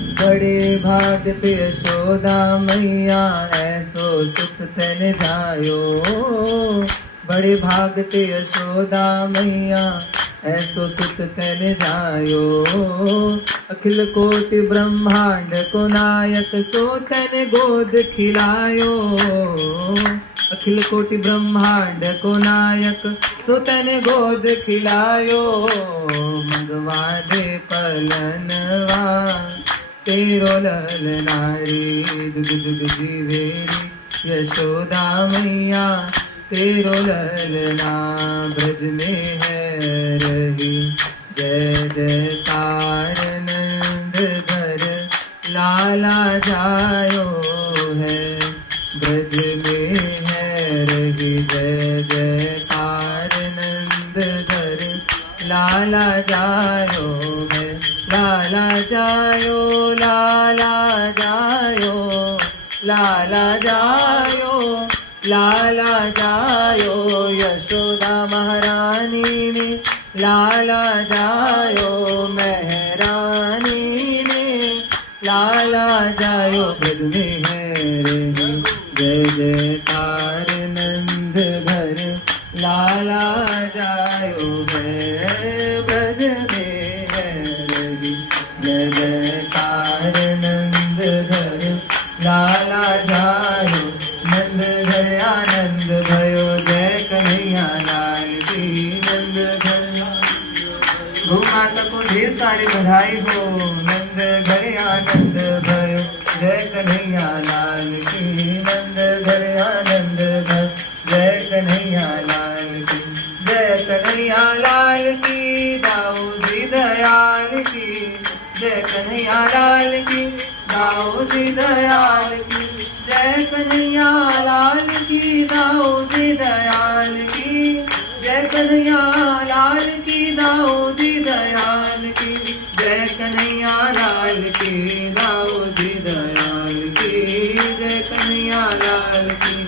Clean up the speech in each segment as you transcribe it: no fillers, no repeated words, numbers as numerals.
बड़े भाग ते यशोदा मैया ऐसो सुख तन जायो। बड़े भाग ते यशोदा मैया ऐसो सुख तन जायो। अखिल कोटि ब्रह्मांड को नायक सो तन गोद खिलायो। अखिल कोटि ब्रह्मांड को नायक सो तन गोद खिलायो। मगवा दे पलनवा तेरो ललनारी जुग जुग जीवेरी यशोदा मैया तेरो ललना ब्रज में है रही। जय जयकार नंद घर लाला जायो है ब्रज में है रही। जय जयकार नंद घर लाला जायो है। लाला जायो लाला जायो लाला जायो लाला जायो। यशोदा महारानी ने लाला जायो महरानी ने लाला जायो ब्रज में है रही। जय जयकार नंद घर लाला जायो है ब्रज में है रही। जय जयकार नंद घर लाला जायो नंद घर आनंद भयो। जय कन्हैया लाल की नंद घर। गौ माता को ढेर सारी बधाई हो। नंद घर आनंद भयो जय कन्हैया लाल की नंद घर आनंद भयो। जय कन्हैया लाल की जय कन्हैया लाल की दाऊदी दयाल की। जय कन्हैया लाल की दाऊदी दयाल की। जय कन्हैया लाल की दाऊदी दयाल की। जय कन्हैया लाल की दाऊदी दयाल की। जय कन्हैया लाल की दाऊदी दयाल की। जय कन्हैया लाल की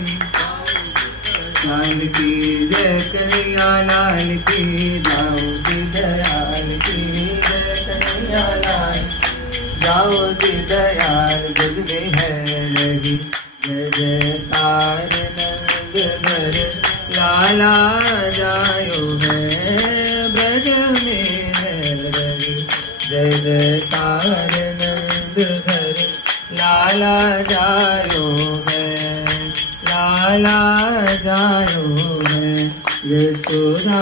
जय कन्हैया लाल की दाऊदी दयाल की। जय कन्हैया लाल दाऊदी दयाल ब्रज में है रही। जय जयकार नंद घर लाला जायो है ब्रज में है रही। जय जयकार नंद घर लाला जायो है लाला जायो है। यशोदा